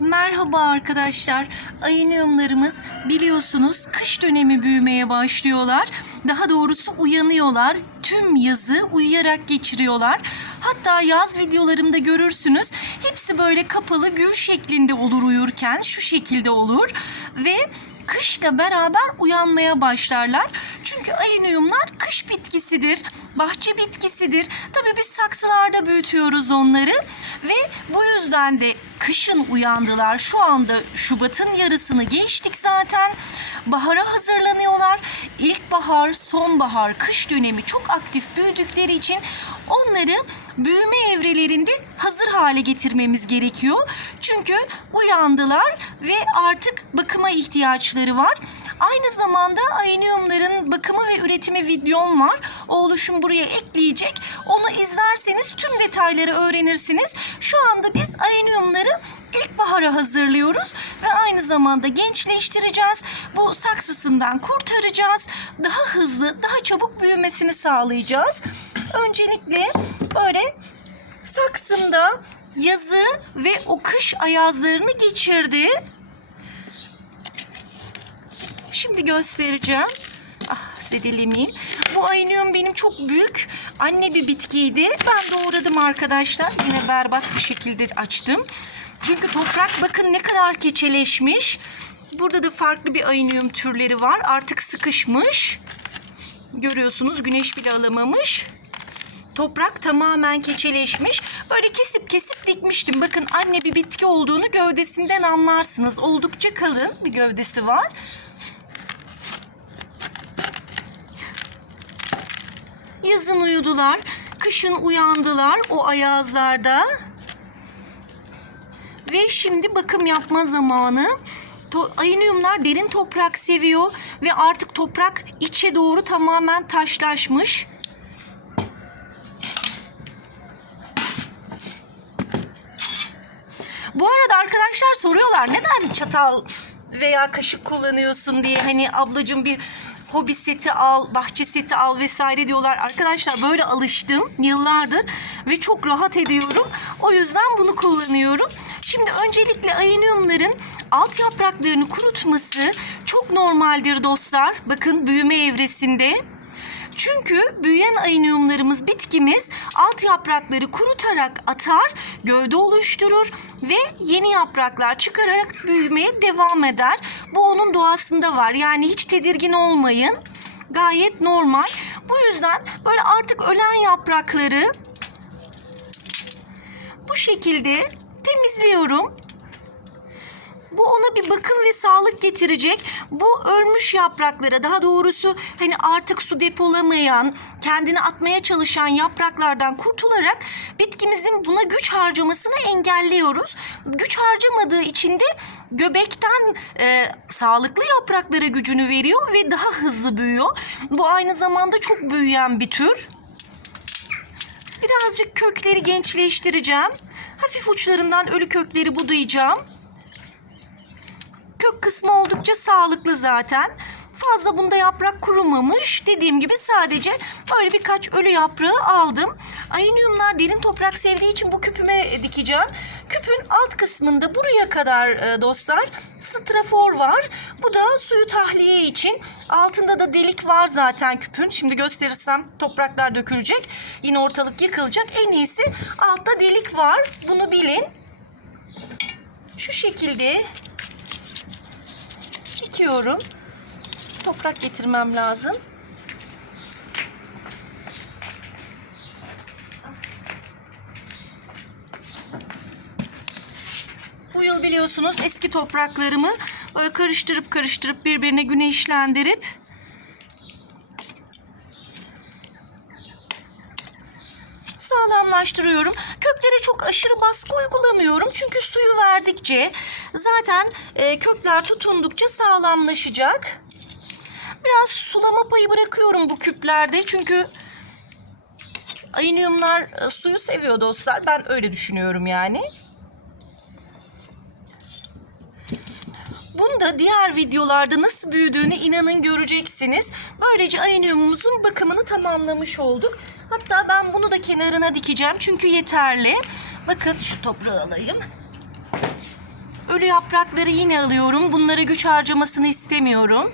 Merhaba arkadaşlar. Ayıniyumlarımız biliyorsunuz kış dönemi büyümeye başlıyorlar. Daha doğrusu uyanıyorlar. Tüm yazı uyuyarak geçiriyorlar. Hatta yaz videolarımda görürsünüz. Hepsi böyle kapalı gül şeklinde olur uyurken. Şu şekilde olur. Ve kışla beraber uyanmaya başlarlar. Çünkü ayıniyumlar kış bitkisidir, bahçe bitkisidir. Tabii biz saksılarda büyütüyoruz onları ve bu yüzden de kışın uyandılar. Şu anda Şubat'ın yarısını geçtik zaten. Bahara hazırlanıyorlar. İlkbahar, sonbahar, kış dönemi çok aktif büyüdükleri için onları büyüme evrelerinde hazır hale getirmemiz gerekiyor. Çünkü uyandılar ve artık bakıma ihtiyaçları var. Aynı zamanda ayıniyumların bakımı ve üretimi videom var. Oğluşum buraya ekleyecek. Onu izlerseniz tüm detayları öğrenirsiniz. Şu anda biz ayıniyumları ilkbahara hazırlıyoruz ve aynı zamanda gençleştireceğiz. Bu saksısından kurtaracağız. Daha hızlı, daha çabuk büyümesini sağlayacağız. Öncelikle böyle saksımda yazı ve o kış ayazlarını geçirdi. Şimdi göstereceğim. Ah zedelemeyeyim. Bu aynium benim çok büyük anne bir bitkiydi. Ben doğradım arkadaşlar. Yine berbat bir şekilde açtım. Çünkü toprak bakın ne kadar keçeleşmiş. Burada da farklı bir aynium türleri var. Artık sıkışmış. Görüyorsunuz güneş bile alamamış. Toprak tamamen keçeleşmiş. Böyle kesip kesip dikmiştim. Bakın anne bir bitki olduğunu gövdesinden anlarsınız. Oldukça kalın bir gövdesi var. Yazın uyudular, kışın uyandılar o ayazlarda. Ve şimdi bakım yapma zamanı. To- derin toprak seviyor ve artık toprak içe doğru tamamen taşlaşmış. Bu arada arkadaşlar soruyorlar neden çatal veya kaşık kullanıyorsun diye hani ablacığım bir hobi seti al, bahçe seti al vesaire diyorlar. Arkadaşlar böyle alıştım yıllardır ve çok rahat ediyorum. O yüzden bunu kullanıyorum. Şimdi öncelikle ayıniyumların alt yapraklarını kurutması çok normaldir dostlar. Bakın büyüme evresinde. Çünkü büyüyen ayıniyumlarımız bitkimiz alt yaprakları kurutarak atar, gövde oluşturur ve yeni yapraklar çıkararak büyümeye devam eder. Bu onun doğasında var. Yani hiç tedirgin olmayın. Gayet normal. Bu yüzden böyle artık ölen yaprakları bu şekilde temizliyorum. Bu ona bir bakım ve sağlık getirecek. Bu ölmüş yapraklara daha doğrusu hani artık su depolamayan, kendini atmaya çalışan yapraklardan kurtularak bitkimizin buna güç harcamasını engelliyoruz. Güç harcamadığı için de göbekten e, sağlıklı yapraklara gücünü veriyor ve daha hızlı büyüyor. Bu aynı zamanda çok büyüyen bir tür. Birazcık kökleri gençleştireceğim. Hafif uçlarından ölü kökleri budayacağım. Kök kısmı oldukça sağlıklı zaten. Fazla bunda yaprak kurumamış. Dediğim gibi sadece böyle birkaç ölü yaprağı aldım. Ayıniyumlar derin toprak sevdiği için bu küpüme dikeceğim. Küpün alt kısmında buraya kadar e, dostlar strafor var. Bu da suyu tahliye için. Altında da delik var zaten küpün. Şimdi gösterirsem topraklar dökülecek. Yine ortalık yıkılacak. En iyisi altta delik var. Bunu bilin. Şu şekilde dikiyorum. Toprak getirmem lazım. Bu yıl biliyorsunuz eski topraklarımı böyle karıştırıp karıştırıp birbirine güneşlendirip sağlamlaştırıyorum. Köklere çok aşırı baskı uygulamıyorum. Çünkü suyu verdikçe zaten e, kökler tutundukça sağlamlaşacak. Biraz sulama payı bırakıyorum bu küplerde. Çünkü ayıniyumlar e, suyu seviyor dostlar. Ben öyle düşünüyorum yani. Bunu da diğer videolarda nasıl büyüdüğünü inanın göreceksiniz. Böylece ayıniyumumuzun bakımını tamamlamış olduk. Hatta ben bunu da kenarına dikeceğim çünkü yeterli. Bakın şu toprağı alayım. Ölü yaprakları yine alıyorum. Bunlara güç harcamasını istemiyorum.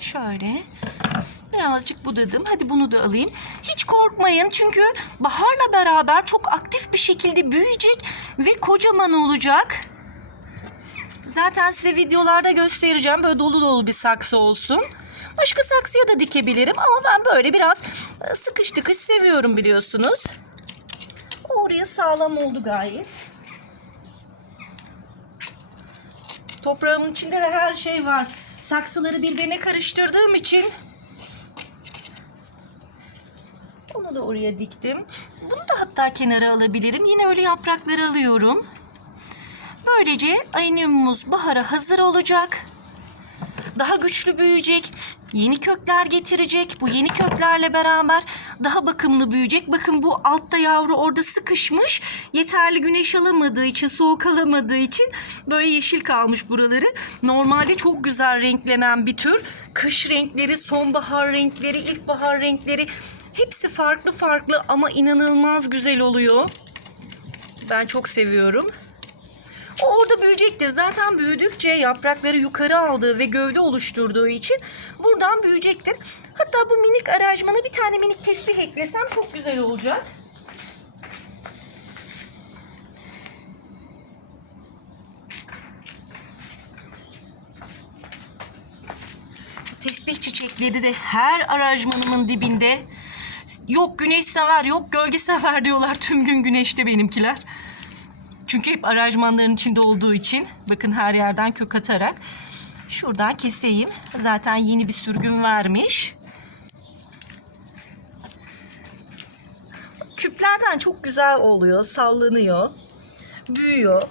Şöyle birazcık budadım. Hadi bunu da alayım. Hiç korkmayın çünkü baharla beraber çok aktif bir şekilde büyüyecek ve kocaman olacak. Zaten size videolarda göstereceğim. Böyle dolu dolu bir saksı olsun. Başka saksıya da dikebilirim ama ben böyle biraz e, sıkış tıkış seviyorum biliyorsunuz. Oraya sağlam oldu gayet. Toprağımın içinde de her şey var. Saksıları birbirine karıştırdığım için onu da oraya diktim. Bunu da hatta kenara alabilirim. Yine öyle yaprakları alıyorum. Böylece ayniumumuz bahara hazır olacak. Daha güçlü büyüyecek. Yeni kökler getirecek. Bu yeni köklerle beraber daha bakımlı büyüyecek. Bakın bu altta yavru orada sıkışmış. Yeterli güneş alamadığı için, soğuk alamadığı için böyle yeşil kalmış buraları. Normalde çok güzel renklenen bir tür. Kış renkleri, sonbahar renkleri, ilkbahar renkleri hepsi farklı farklı ama inanılmaz güzel oluyor. Ben çok seviyorum. O orada büyüyecektir. Zaten büyüdükçe yaprakları yukarı aldığı ve gövde oluşturduğu için buradan büyüyecektir. Hatta bu minik aranjmana bir tane minik tesbih eklesem çok güzel olacak. Tesbih çiçekleri de her aranjmanımın dibinde. Yok güneş sever, yok gölge sever diyorlar. Tüm gün güneşte benimkiler. Çünkü hep aranjmanların içinde olduğu için bakın her yerden kök atarak şuradan keseyim. Zaten yeni bir sürgün vermiş. Küplerden çok güzel oluyor, sallanıyor, büyüyor.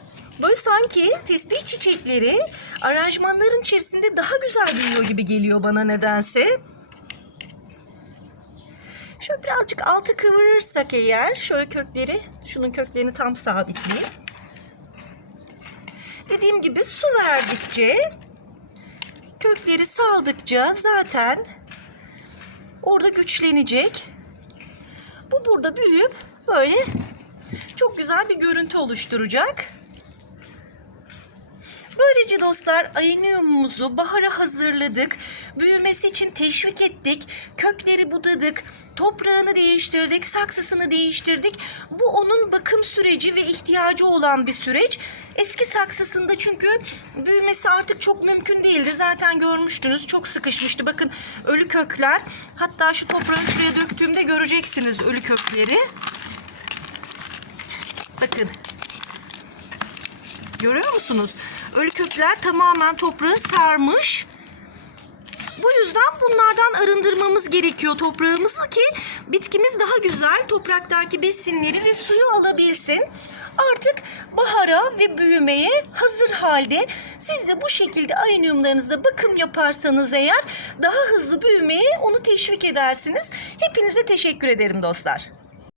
Böyle sanki tesbih çiçekleri aranjmanların içerisinde daha güzel büyüyor gibi geliyor bana nedense. Şöyle birazcık altı kıvırırsak eğer şöyle kökleri, şunun köklerini tam sabitleyeyim. Dediğim gibi su verdikçe, kökleri saldıkça zaten orada güçlenecek. Bu burada büyüyüp böyle çok güzel bir görüntü oluşturacak. Böylece dostlar ayiniumumuzu bahara hazırladık. Büyümesi için teşvik ettik. Kökleri budadık. Toprağını değiştirdik. Saksısını değiştirdik. Bu onun bakım süreci ve ihtiyacı olan bir süreç. Eski saksısında çünkü büyümesi artık çok mümkün değildi. Zaten görmüştünüz çok sıkışmıştı. Bakın ölü kökler. Hatta şu toprağı şuraya döktüğümde göreceksiniz ölü kökleri. Bakın Görüyor musunuz? Ölü kökler tamamen toprağı sarmış. Bu yüzden bunlardan arındırmamız gerekiyor toprağımızı ki bitkimiz daha güzel topraktaki besinleri ve suyu alabilsin. Artık bahara ve büyümeye hazır halde siz de bu şekilde ayniumlarınızda bakım yaparsanız eğer daha hızlı büyümeye onu teşvik edersiniz. Hepinize teşekkür ederim dostlar.